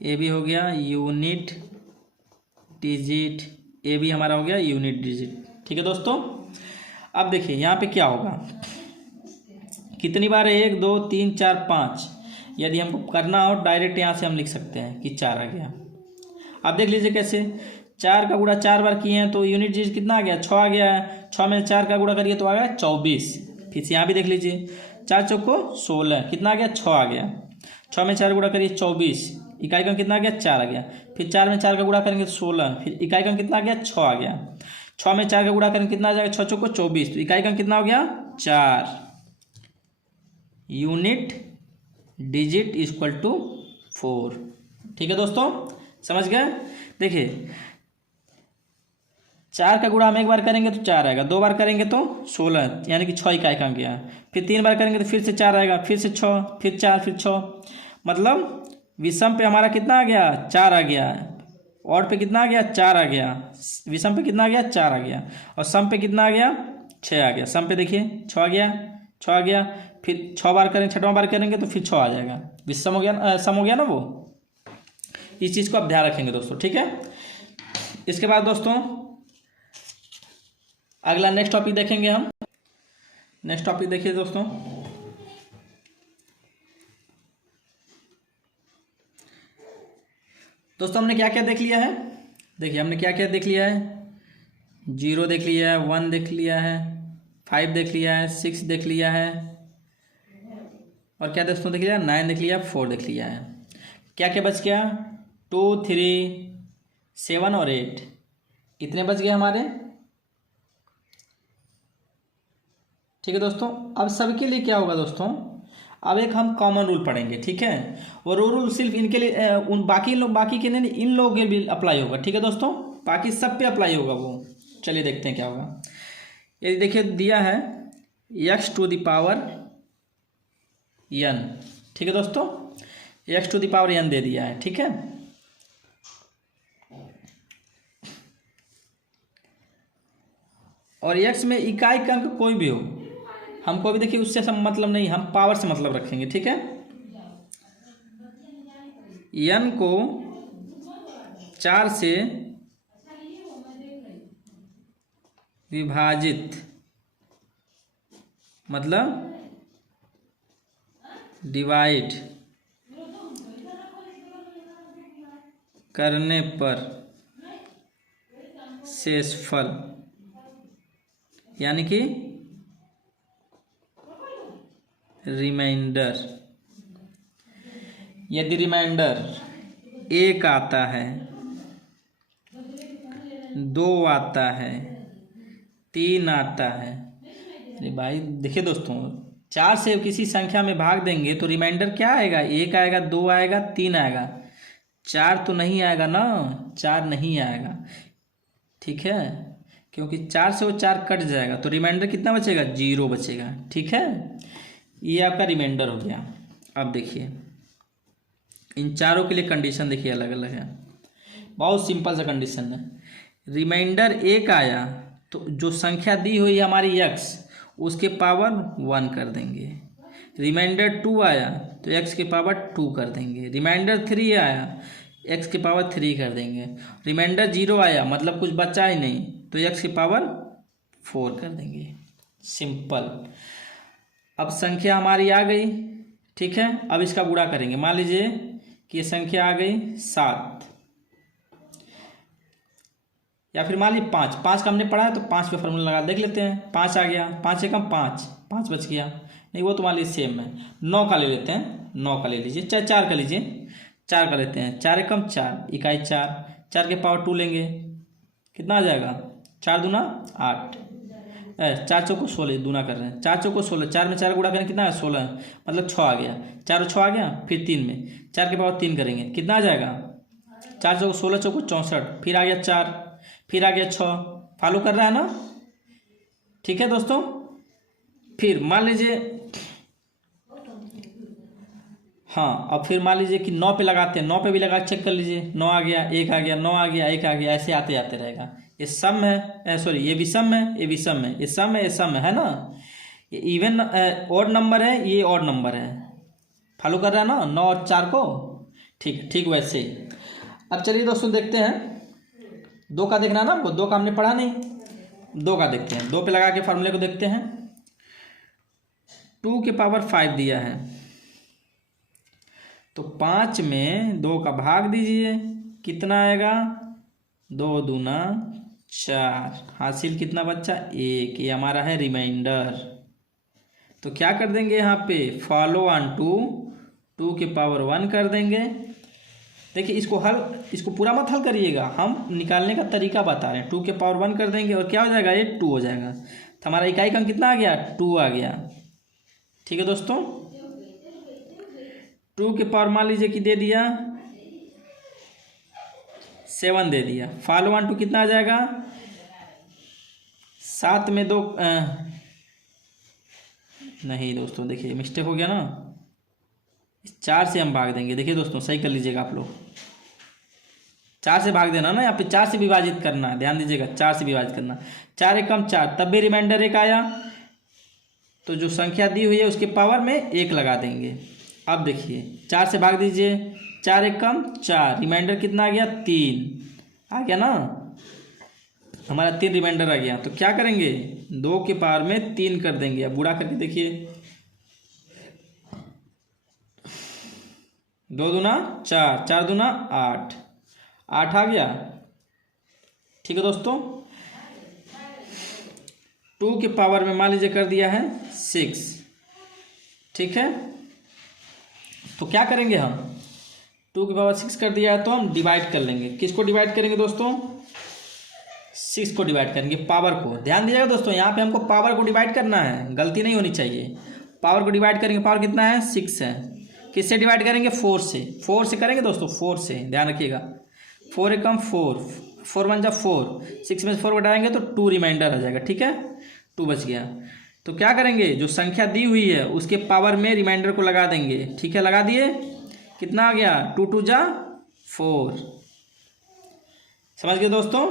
ये भी हो गया यूनिट डिजिट, ये भी हमारा हो गया यूनिट डिजिट, ठीक है दोस्तों। अब देखिए यहाँ पे क्या होगा, कितनी बार है, 1 2 3 4 5, यदि हमको करना हो डायरेक्ट यहाँ से हम लिख सकते हैं कि 4 आ गया। अब देख लीजिए कैसे, 4 का गुणा 4 बार किए हैं तो यूनिट डिजिट कितना आ गया, 6 आ गया है। 6 में 4 का गुणा करिए तो आ गया 24। फिर से यहाँ भी देख लीजिए, 4 चौको 16 कितना आ गया, 6 आ गया। 6 में 4 गुणा करिए 24, इकाई का कितना आ गया, 4 आ गया। फिर 4 में 4 का गुणा करेंगे 16, फिर इकाई का कितना आ गया, 6 आ गया। 6 में 4 का गुणा करेंगे कितना आ जाएगा, 6 चौको 24, तो इकाई का कितना हो गया, 4। यूनिट डिजिट इक्वल टू 4, ठीक है दोस्तों, समझ गए। देखिए 4 का गुणा हम एक बार करेंगे तो 4 आएगा, 2 बार करेंगे तो 16, यानी कि 6 इकाई का गया। फिर 3 बार करेंगे तो फिर से 4 आएगा, फिर से 6, फिर 4, फिर 6, मतलब विषम पे हमारा कितना आ गया, 4 आ गया। ऑड पे कितना आ गया, 4 आ गया। विषम पे कितना आ गया, 4 आ गया। और सम पे कितना आ गया, 6 आ गया। सम पे देखिए 6 आ गया, 6 आ गया। फिर 6 बार करेंगे, 6वां बार करेंगे तो फिर 6 आ जाएगा। विषम हो गया, सम हो गया ना वो। इस चीज़ को आप ध्यान रखेंगे दोस्तों, ठीक है। इसके बाद दोस्तों अगला नेक्स्ट टॉपिक देखेंगे हम। नेक्स्ट टॉपिक देखिए दोस्तों, हमने क्या क्या देख लिया है। देखिए हमने क्या क्या देख लिया है, 0 देख लिया है, 1 देख लिया है, 5 देख लिया है, 6 देख लिया है, और क्या दोस्तों देख लिया, 9 देख लिया, 4 देख लिया है। क्या क्या बच गया, 2 3 7 और 8, इतने बच गए हमारे, ठीक है दोस्तों। अब सबके लिए क्या होगा दोस्तों, अब एक हम कॉमन रूल पढ़ेंगे, ठीक है। और वो रूल सिर्फ इनके लिए, उन बाकी के लिए, इन लोगों के भी अप्लाई होगा, ठीक है दोस्तों। बाकी सब पे अप्लाई होगा वो। चलिए देखते हैं क्या होगा। ये देखिए दिया है x to the power n, ठीक है दोस्तों, x to the power n दे दिया है, ठीक है। और x में इकाई का अंक कोई भी हो, हमको भी देखिए उससे सब मतलब नहीं, हम पावर से मतलब रखेंगे, ठीक है। n को 4 से विभाजित, मतलब डिवाइड करने पर शेषफल, यानी कि रिमाइंडर। यदि रिमाइंडर 1 आता है, 2 आता है, 3 आता है, अरे भाई देखिए दोस्तों, 4 से किसी संख्या में भाग देंगे तो रिमाइंडर क्या आएगा? 1 आएगा, 2 आएगा, 3 आएगा, 4 तो नहीं आएगा ना, 4 नहीं आएगा, ठीक है, क्योंकि 4 से वो 4 कट जाएगा तो रिमाइंडर कितना बचेगा? 0 बचेगा, ठीक है। ये आपका रिमाइंडर हो गया। अब देखिए इन चारों के लिए कंडीशन देखिए अलग अलग है, बहुत सिंपल सा कंडीशन है। रिमाइंडर 1 आया तो जो संख्या दी हुई है हमारी x, उसके पावर 1 कर देंगे। रिमाइंडर 2 आया तो x के पावर 2 कर देंगे। रिमाइंडर 3 आया, x के पावर 3 कर देंगे। रिमाइंडर 0 आया, मतलब कुछ बचा ही नहीं, तो x की पावर 4 कर देंगे। सिंपल। अब संख्या हमारी आ गई, ठीक है। अब इसका गुणा करेंगे। मान लीजिए कि ये संख्या आ गई 7, या फिर मान लीजिए 5। 5 का हमने पढ़ा है तो 5 पे फॉर्मूला लगा देख लेते हैं। 5 आ गया, 5 से कम 5, 5 बच गया, नहीं वो तो मान लीजिए सेम है। 9 का ले लेते हैं, 9 का ले लीजिए, चाहे 4 का लीजिए, 4 का लेते हैं। 4 एकम 4, इकाई 4, 4 के पावर 2 लेंगे, कितना आ जाएगा? 4 दूना 8, 4 चौको 16, दूना कर रहे हैं, 4 चौको 16, 4 में 4 गुणा करें कितना है? 16, मतलब 6 आ गया। 4 और 6 आ गया, फिर 3 में 4 के पावर 3 करेंगे, कितना आ जाएगा? 4 चौको 16, चौको 64, फिर आ गया 4, फिर आ गया 6। फॉलो कर रहा है ना? ठीक है दोस्तों। फिर मान लीजिए, हाँ, अब फिर मान लीजिए कि 9 पे लगाते हैं, 9 पे भी लगा चेक कर लीजिए। 9 आ गया, 1 आ गया, 9 आ गया, 1 आ गया, ऐसे आते आते रहेगा। ये सम है, सॉरी ये विषम है, ये विषम है, ये सम है, ये सम है ना। ये इवन ऑड नंबर है, ये ऑड नंबर है। फॉलो कर रहा है ना 9 और 4 को? ठीक ठीक वैसे। अब चलिए दोस्तों देखते हैं, 2 का देखना है ना आपको, 2 का हमने पढ़ा नहीं, 2 का देखते हैं। 2 पे लगा के फार्मूले को देखते हैं। 2 के पावर 5 दिया है, तो 5 में 2 का भाग दीजिए, कितना आएगा? 2 दूना 4, हासिल कितना बच्चा? 1। ये हमारा है रिमाइंडर। तो क्या कर देंगे यहाँ पे? फॉलो ऑन टू, 2 के पावर 1 कर देंगे। देखिए इसको पूरा मत हल करिएगा, हम निकालने का तरीका बता रहे हैं। 2 के पावर 1 कर देंगे और क्या हो जाएगा? ये 2 हो जाएगा। तो हमारा इकाई का अंक कितना आ गया? 2 आ गया। ठीक है दोस्तों। 2 के पावर मान लीजिए कि दे दिया 7 दे दिया। फॉलो ऑन टू कितना आ जाएगा? 7 में 2 नहीं दोस्तों, देखिए मिस्टेक हो गया ना, 4 से हम भाग देंगे। देखिए दोस्तों सही कर लीजिएगा आप लोग, 4 से भाग देना ना, यहाँ पे 4 से विभाजित करना है, ध्यान दीजिएगा, 4 से विभाजित करना। 4 एकम 4, तब भी रिमाइंडर 1 आया, तो जो संख्या दी हुई है उसके पावर में 1 लगा देंगे। अब देखिए 4 से भाग दीजिए, 4 एकम 4, रिमाइंडर कितना आ गया? 3 आ गया ना, हमारा 3 रिमाइंडर आ गया। तो क्या करेंगे? 2 के पावर में 3 कर देंगे। अब बुरा करके देखिए, 2 दूना 4, 4 दूना 8, 8 आ गया। ठीक है दोस्तों। 2 के पावर में मान लीजिए कर दिया है 6, ठीक है। तो क्या करेंगे हम? 2 की पावर 6 कर दिया है तो हम डिवाइड कर लेंगे। किसको डिवाइड करेंगे दोस्तों? 6 को डिवाइड करेंगे, पावर को। ध्यान दीजिएगा दोस्तों, यहाँ पे हमको पावर को डिवाइड करना है, गलती नहीं होनी चाहिए। पावर को डिवाइड करेंगे, पावर कितना है? 6 है। किससे डिवाइड करेंगे? 4 से। 4 से करेंगे दोस्तों, 4 से, ध्यान रखिएगा। 4 एकम 4, 4 1 जा 4, 6 में से 4 घटाएंगे तो 2 रिमाइंडर आ जाएगा, ठीक है, 2 बच गया। तो क्या करेंगे? जो संख्या दी हुई है उसके पावर में रिमाइंडर को लगा देंगे, ठीक है, लगा दिए, कितना आ गया? 2 2 जा 4। समझ गए दोस्तों?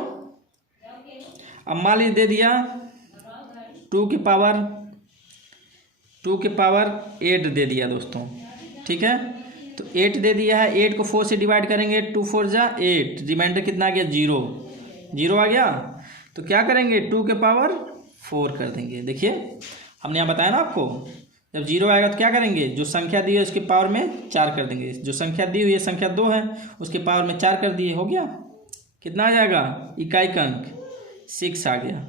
अब मान लीजिए दे दिया 2 के पावर 8 दे दिया दोस्तों, ठीक है। तो 8 दे दिया है, 8 को 4 से डिवाइड करेंगे, 2 4 जा 8, रिमाइंडर कितना आ गया? 0, 0 आ गया। तो क्या करेंगे? 2 के पावर 4 कर देंगे। देखिए हमने यहाँ बताया ना आपको, जब 0 आएगा तो क्या करेंगे? जो संख्या दी है उसके पावर में 4 कर देंगे। जो संख्या दी हुई है, संख्या 2 है, उसके पावर में 4 कर दिए, हो गया। कितना आ जाएगा? इकाई का अंक 6 आ गया।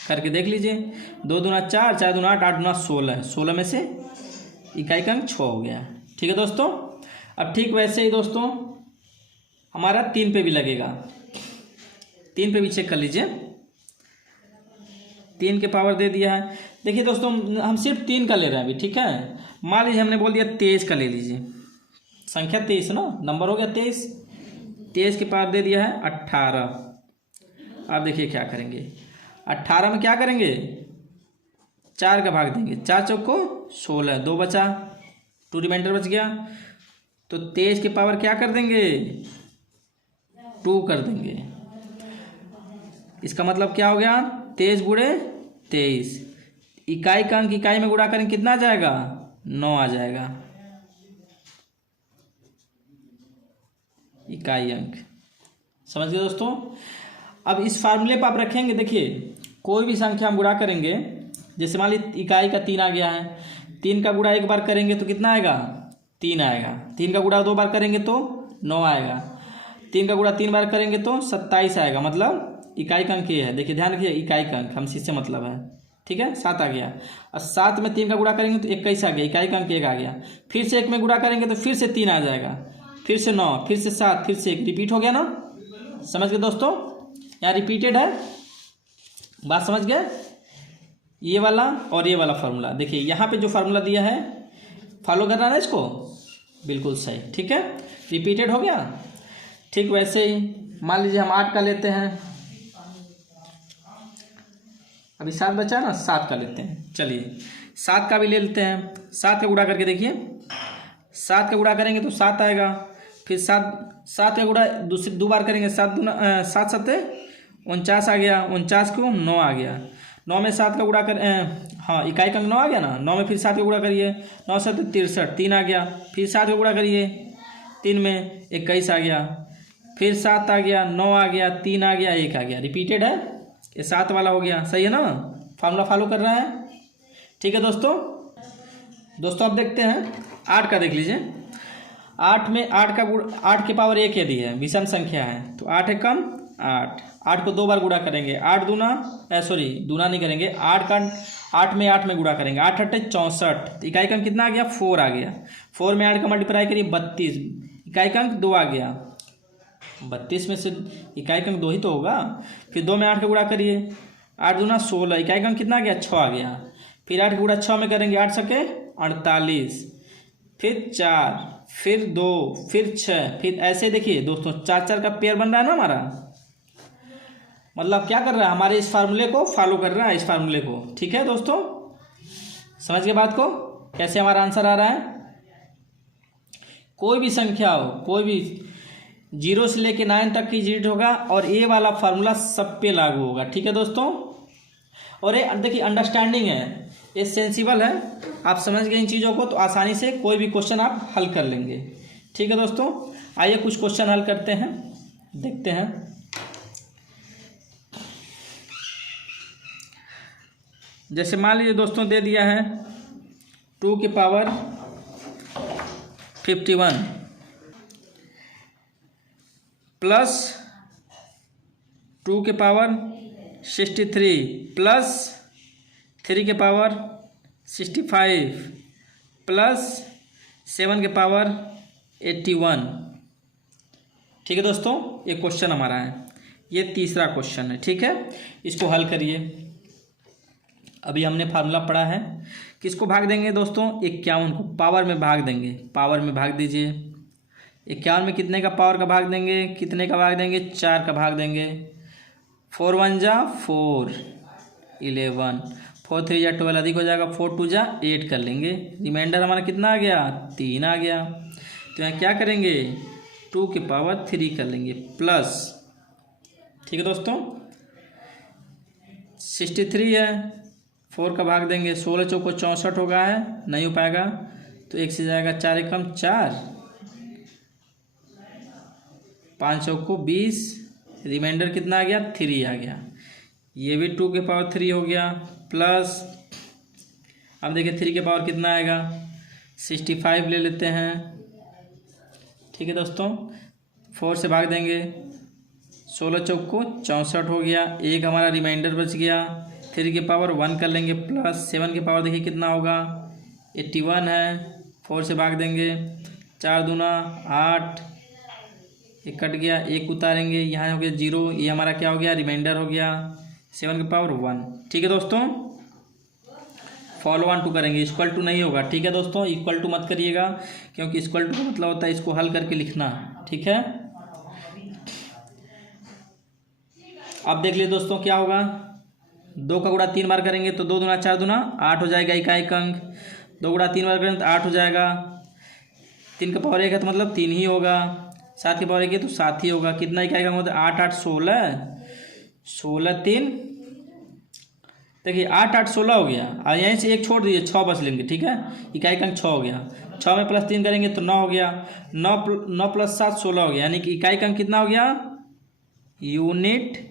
करके देख लीजिए, 2 दूना 4, 4 दूना 8, 8 दूना 16, 16 में से इकाई का अंक 6 हो गया। ठीक है दोस्तों। अब ठीक वैसे ही दोस्तों हमारा 3 पे भी लगेगा। 3 पे भी चेक कर लीजिए, 3 के पावर दे दिया है। देखिए दोस्तों हम सिर्फ 3 का ले रहे हैं अभी, ठीक है। मान लीजिए हमने बोल दिया 23 का ले लीजिए, संख्या 23 ना, नंबर हो गया 23, 23 के पावर दे दिया है 18। अब देखिए क्या करेंगे, 18 में क्या करेंगे, 4 का भाग देंगे, 4 चौक को 16, 2 बचा, 2 रिमाइंडर बच गया। तो 23 के पावर क्या कर देंगे, 2 कर देंगे। इसका मतलब क्या हो गया, 23 गुणे 23, इकाई का अंक इकाई में गुणा करें कितना आ जाएगा, 9 आ जाएगा इकाई अंक। समझ गए दोस्तों। अब इस फार्मूले पर आप रखेंगे, देखिए कोई भी संख्या हम गुणा करेंगे, जैसे मान लीजिए इकाई का 3 आ गया है, 3 का गुणा एक बार करेंगे तो कितना आएगा, 3 आएगा। 3 का गुणा 2 बार करेंगे तो 9 आएगा। 3 का गुणा 3 बार करेंगे तो 27 आएगा। मतलब इकाई का अंक ये है, देखिए ध्यान रखिए, इकाई का अंक हमसे इससे मतलब है, ठीक है। 7 आ गया, और 7 में 3 का गुणा करेंगे तो 21 आ गया, इकाई का अंक 1 आ गया। फिर से 1 में गुणा करेंगे तो फिर से 3 आ जाएगा, फिर से 9, फिर से 7, फिर से 1, रिपीट हो गया ना। समझ गए दोस्तों, यहाँ रिपीटेड है, बात समझ गए। ये वाला और ये वाला फार्मूला, देखिए यहाँ पे जो फार्मूला दिया है फॉलो करना है इसको, बिल्कुल सही, ठीक है, रिपीटेड हो गया। ठीक वैसे ही मान लीजिए हम 8 का लेते हैं, अभी 7 बचा ना, 7 का लेते हैं। चलिए 7 का भी ले लेते हैं। 7 का गुणा करके देखिए, 7 का गुणा करेंगे तो 7 आएगा, फिर 7 का गुणा दूसरी 2 बार करेंगे, 7 दूना 7 सत्ते 49 आ गया, 49 को 9 आ गया। 9 में 7 का गुणा कर हाँ इकाई का 9 आ गया ना, 9 में फिर 7 का गुणा करिए, 9 7 63, 3 आ गया, फिर 7 का गुणा करिए, 3 में 21 आ गया, फिर 7 आ गया, 9 आ गया, 3 आ गया, 1 आ गया, रिपीटेड है, ये 7 वाला हो गया। सही है ना, फार्मूला फॉलो कर रहा है, ठीक है दोस्तों। दोस्तों अब देखते हैं 8 का, देख लीजिए 8 में 8 का 8 के पावर 1 यदि है, विषम संख्या है, तो 8 है कम 8, 8 को 2 बार गुणा करेंगे, 8 दूना दूना नहीं करेंगे, 8 में 8 में गुणा करेंगे, 8 8 64, इकाई का अंक कितना आ गया, 4 आ गया। 4 में 8 का मल्टीप्लाई करिए 32, इकाई का अंक 2 आ गया। 32 में से इकाई का अंक 2 ही तो होगा। फिर 2 में 8 का गुणा करिए, 8 दूना 16, इकाई का अंक कितना आ गया, 6 आ गया। फिर 8 का गुणा 6 में करेंगे, 8 सके 48, फिर 4, फिर 2, फिर 6, फिर ऐसे देखिए दोस्तों 4 4 का पेयर बन रहा है ना हमारा, मतलब क्या कर रहा है, हमारे इस फार्मूले को फॉलो कर रहा है, इस फार्मूले को, ठीक है दोस्तों। समझ गए बात को, कैसे हमारा आंसर आ रहा है। कोई भी संख्या हो, कोई भी 0 से लेके 9 तक की डिजिट होगा, और ये वाला फार्मूला सब पे लागू होगा, ठीक है दोस्तों। और ये देखिए अंडरस्टैंडिंग है, ये सेंसिबल है, आप समझ गए इन चीज़ों को तो आसानी से कोई भी क्वेश्चन आप हल कर लेंगे, ठीक है दोस्तों। आइए कुछ क्वेश्चन हल करते हैं, देखते हैं। जैसे मान लीजिए दोस्तों दे दिया है 2 की पावर 51 प्लस 2 के पावर 63 प्लस 3 के पावर 65 प्लस 7 के पावर 81। ठीक है दोस्तों, ये क्वेश्चन हमारा है, ये तीसरा क्वेश्चन है, ठीक है। इसको हल करिए। अभी हमने फार्मूला पढ़ा है, किसको भाग देंगे दोस्तों, 51 को पावर में भाग देंगे, पावर में भाग दीजिए। 51 में कितने का पावर का भाग देंगे, कितने का भाग देंगे, 4 का भाग देंगे। 4 1 जा 4, 11, 4 3 जा 12, अधिक हो जाएगा, 4 2 जा 8 कर लेंगे, रिमाइंडर हमारा कितना आ गया, 3 आ गया। तो यहाँ क्या करेंगे, 2 की पावर 3 कर लेंगे प्लस, ठीक है दोस्तों, 63 है, 4 का भाग देंगे, 16 चौको 64 होगा है, नहीं हो पाएगा तो 1 से जाएगा, 4 एकम 4, 5 चौको 20, रिमाइंडर कितना आ गया, 3 आ गया। ये भी 2 के पावर 3 हो गया प्लस, अब देखिए 3 के पावर कितना आएगा, 65 ले लेते हैं, ठीक है दोस्तों। 4 से भाग देंगे, 16 चौको 64 हो गया। एक हमारा रिमाइंडर बच गया। 3 की पावर 1 कर लेंगे प्लस 7 की पावर देखिए कितना होगा 81 है। 4 से भाग देंगे 4 दूना 8, एक कट गया, एक उतारेंगे, यहाँ हो गया 0, ये हमारा क्या हो गया रिमाइंडर हो गया 7 की पावर 1। ठीक है दोस्तों, फॉलो 1 2 करेंगे, इक्वल टू नहीं होगा। ठीक है दोस्तों, इक्वल टू मत करिएगा क्योंकि इक्वल टू का मतलब होता है इसको हल करके लिखना। ठीक है, अब देख लीजिए दोस्तों क्या होगा। 2 का गुणा 3 बार करेंगे तो 2 दूना 4 दूना 8 हो जाएगा इकाई अंक। 2 गुणा 3 बार करेंगे तो 8 हो जाएगा। 3 का पावर 1 है तो मतलब 3 ही होगा। 7 की पावर 1 है तो 7 ही होगा। कितना इकाई अंक होता है 8 8 16, 16 3, देखिए 8 8 16 हो गया और यहीं से एक छोड़ दीजिए 6 बस लेंगे। ठीक है, इकाई अंक 6 हो गया। 6 में प्लस 3 करेंगे तो 9 हो गया। 9 प्लस 7 16 हो गया, यानी कि इकाई अंक कितना हो गया यूनिट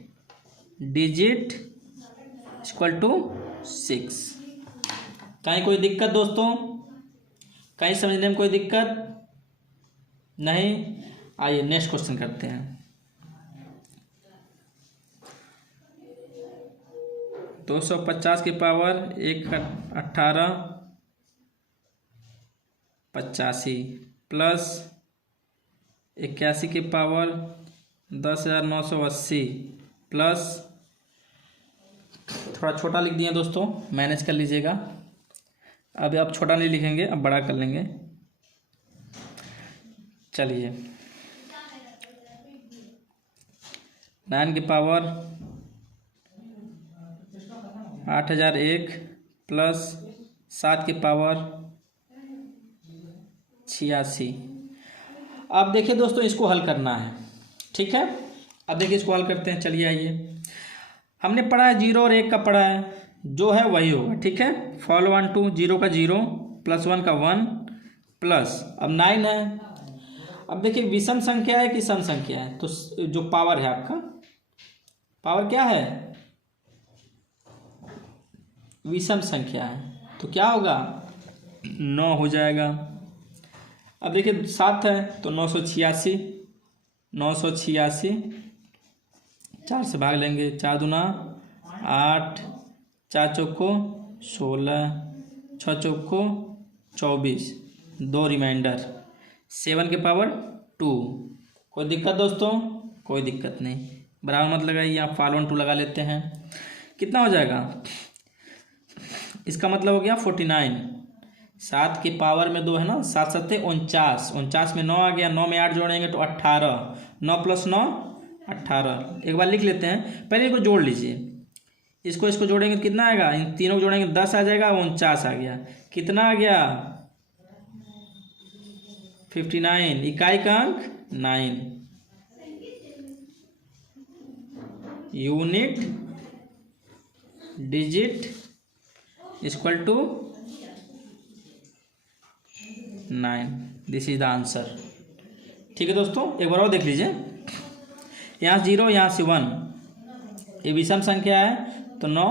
डिजिट इक्वल टू 6। कहीं कोई दिक्कत दोस्तों, कहीं समझने में कोई दिक्कत नहीं? आइए नेक्स्ट क्वेश्चन करते हैं। 250 की पावर 1 18 85 प्लस 81 की पावर 10,980 प्लस, थोड़ा छोटा लिख दिए दोस्तों, मैनेज कर लीजिएगा। अब आप छोटा नहीं लिखेंगे, अब बड़ा कर लेंगे। चलिए 9 की पावर 8001 प्लस 7 की पावर 86। अब देखिए दोस्तों इसको हल करना है। ठीक है, अब देखिए इसको हल करते हैं। चलिए आइए, हमने पढ़ा है 0 और 1 का पढ़ा है, जो है वही होगा। ठीक है, फॉलो 1 2, 0 का 0 प्लस 1 का 1 प्लस, अब 9 है। अब देखिए विषम संख्या है कि सम संख्या है, तो जो पावर है आपका, पावर क्या है विषम संख्या है, तो क्या होगा 9 हो जाएगा। अब देखिए 7 है तो 986, 986 4 से भाग लेंगे, 4 दूना 8, 4 चौको 16, 6 चौको 24, 2 रिमाइंडर 7 के पावर 2। कोई दिक्कत दोस्तों? कोई दिक्कत नहीं, बराबर मत लगाइए, आप फॉलो 2 लगा लेते हैं। कितना हो जाएगा, इसका मतलब हो गया 49। 7 की पावर में 2 है ना, 7 7 49, 49 में 9 आ गया, 9 में 8 जोड़ेंगे तो 18, 9 प्लस 9 18। एक बार लिख लेते हैं, पहले इसको जोड़ लीजिए, इसको जोड़ेंगे कितना आएगा, इन तीनों को जोड़ेंगे 10 आ जाएगा, 49 आ गया। कितना आ गया 59, इकाई का अंक 9, unit digit equal to 9। This is the answer. ठीक है दोस्तों, एक बार और देख लीजिए, यहाँ 0 यहाँ से 1, ये विषम संख्या है तो 9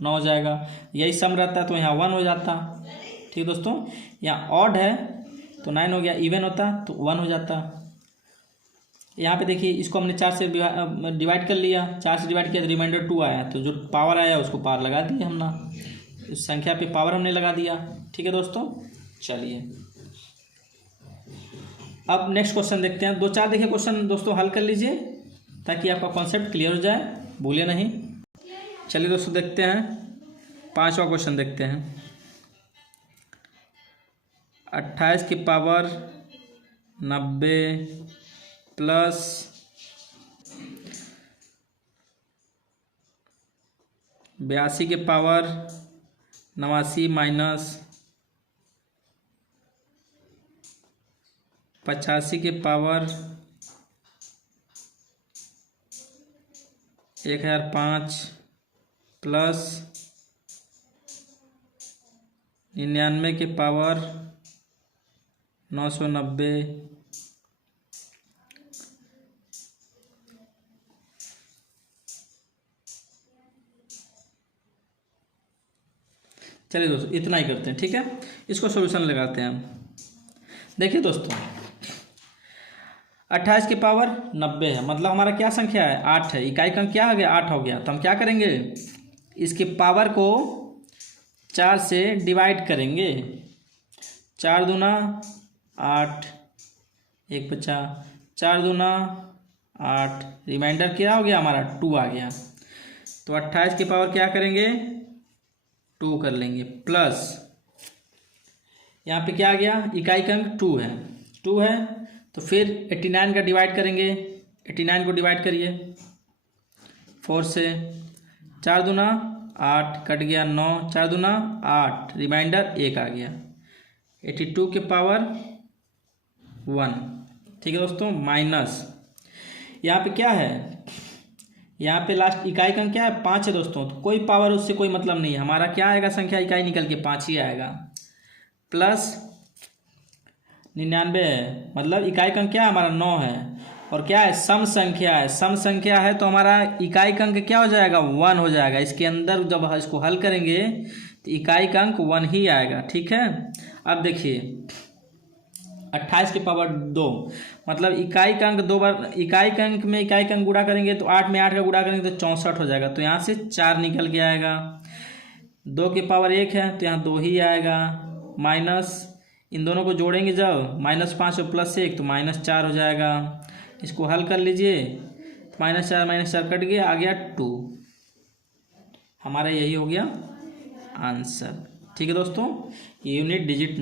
9 हो जाएगा। यही सम रहता है तो यहाँ 1 हो जाता। ठीक है दोस्तों, यहाँ ऑड है तो 9 हो गया, इवन होता तो 1 हो जाता। यहाँ पे देखिए इसको हमने 4 से डिवाइड कर लिया, 4 से डिवाइड किया तो रिमाइंडर 2 आया, तो जो पावर आया उसको पावर लगा दिए हमने, इस संख्या पे पावर हमने लगा दिया। ठीक है दोस्तों, चलिए अब नेक्स्ट क्वेश्चन देखते हैं। 2 4 देखिए क्वेश्चन दोस्तों हल कर लीजिए ताकि आपका कॉन्सेप्ट क्लियर हो जाए, भूलिए नहीं। चलिए दोस्तों देखते हैं, 5वां क्वेश्चन देखते हैं। 28 की पावर 90 प्लस 82 के पावर 89 माइनस 85 के पावर 1005 प्लस 99 के पावर 990। चलिए दोस्तों इतना ही करते हैं। ठीक है, इसको सॉल्यूशन लगाते हैं हम। देखिए दोस्तों, 28 की पावर 90 है, मतलब हमारा क्या संख्या है 8 है। इकाई का अंक क्या हो गया 8 हो गया। तो हम क्या करेंगे, इसके पावर को 4 से डिवाइड करेंगे। 4 दूना 8, एक बचा, 4 दूना 8, रिमाइंडर क्या हो गया हमारा 2 आ गया। तो 28 की पावर क्या करेंगे 2 कर लेंगे, प्लस यहाँ पे क्या आ गया, इकाई का अंक 2 है तो फिर 89 का डिवाइड करेंगे। 89 को डिवाइड करिए 4 से, 4 दूना 8, कट गया 9, 4 दूना 8, रिमाइंडर 1 आ गया। 82 के पावर 1, ठीक है दोस्तों, माइनस यहाँ पे क्या है, यहाँ पे लास्ट इकाई का अंक क्या है 5 है दोस्तों, तो कोई पावर उससे कोई मतलब नहीं है, हमारा क्या आएगा संख्या इकाई निकल के 5 ही आएगा। प्लस 99 है, मतलब इकाई का अंक क्या है हमारा 9 है, और क्या है सम संख्या है। सम संख्या है तो हमारा इकाई का अंक क्या हो जाएगा 1 हो जाएगा। इसके अंदर जब इसको हल करेंगे तो इकाई का अंक 1 ही आएगा, ठीक है। अब देखिए 28 की पावर 2, मतलब इकाई का अंक 2 बार, इकाई का अंक में इकाई का अंक गुणा करेंगे तो 8 में 8 का गुणा करेंगे तो 64 हो जाएगा, तो यहाँ से 4 निकल के आएगा। 2 की पावर 1 है तो यहाँ 2 ही आएगा, माइनस इन दोनों को जोड़ेंगे जब -5 और +1 तो -4 हो जाएगा। इसको हल कर लीजिए, -4 कट गया, आ गया 2। हमारा यही हो गया आंसर, ठीक है दोस्तों। यूनिट डिजिट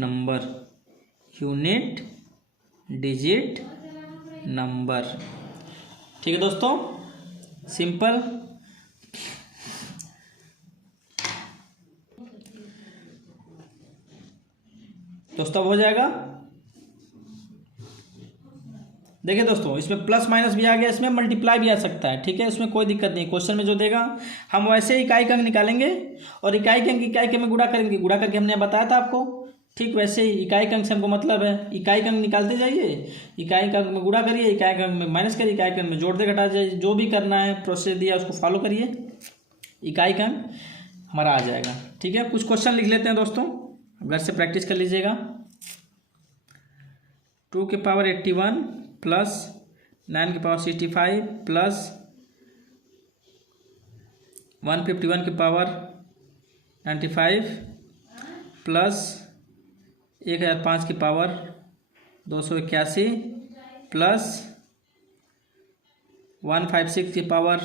नंबर, ठीक है दोस्तों, सिंपल। दोस्तों हो जाएगा। देखिए दोस्तों इसमें प्लस माइनस भी आ गया, इसमें मल्टीप्लाई भी आ सकता है, ठीक है, इसमें कोई दिक्कत नहीं। क्वेश्चन में जो देगा हम वैसे इकाई का अंक निकालेंगे और इकाई के अंक इकाई के में गुणा करेंगे, गुणा करके हमने बताया था आपको, ठीक वैसे ही इकाई का अंक से हमको मतलब है, इकाई का अंक निकालते जाइए, इकाई का अंक में गुणा करिए, इकाई का अंक में माइनस करिए, इकाई का अंक में जोड़ दे घटा जाइए, जो भी करना है प्रोसेस दिया उसको फॉलो करिए, इकाई का अंक हमारा आ जाएगा, ठीक है। कुछ क्वेश्चन लिख लेते हैं दोस्तों, घर से प्रैक्टिस कर लीजिएगा। 2 की पावर 81 प्लस 9 की पावर 65 प्लस 151 की पावर 95 प्लस 1005 की पावर 281 प्लस 156 की पावर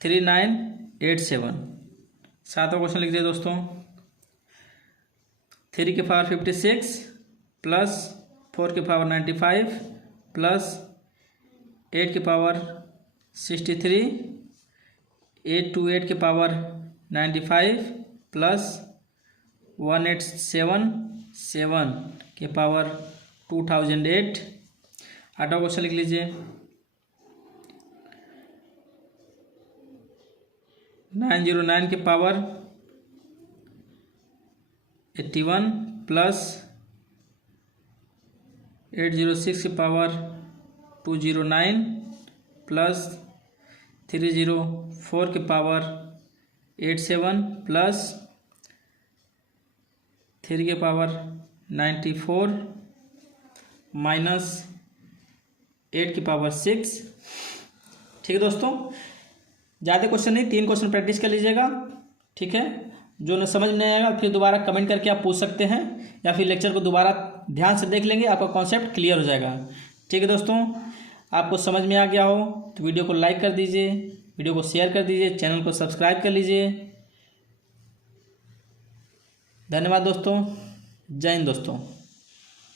3987। सातवां क्वेश्चन लिख दिया दोस्तों। 3 की पावर 56 प्लस 4 की पावर 95 प्लस 8 की पावर 63, 828 की पावर 95 प्लस 1877 की पावर 2008। आठवां क्वेश्चन लिख लीजिए। 909 की पावर 81 प्लस 806 की पावर 209 प्लस 304 की पावर 87 प्लस 3 की पावर 94 माइनस 8 की पावर 6। ठीक है दोस्तों, ज़्यादा क्वेश्चन नहीं, 3 क्वेश्चन प्रैक्टिस कर लीजिएगा, ठीक है। जो न समझ में नहीं आएगा फिर दोबारा कमेंट करके आप पूछ सकते हैं, या फिर लेक्चर को दोबारा ध्यान से देख लेंगे, आपका कॉन्सेप्ट क्लियर हो जाएगा। ठीक है दोस्तों, आपको समझ में आ गया हो तो वीडियो को लाइक कर दीजिए, वीडियो को शेयर कर दीजिए, चैनल को सब्सक्राइब कर लीजिए। धन्यवाद दोस्तों, जय हिंद दोस्तों।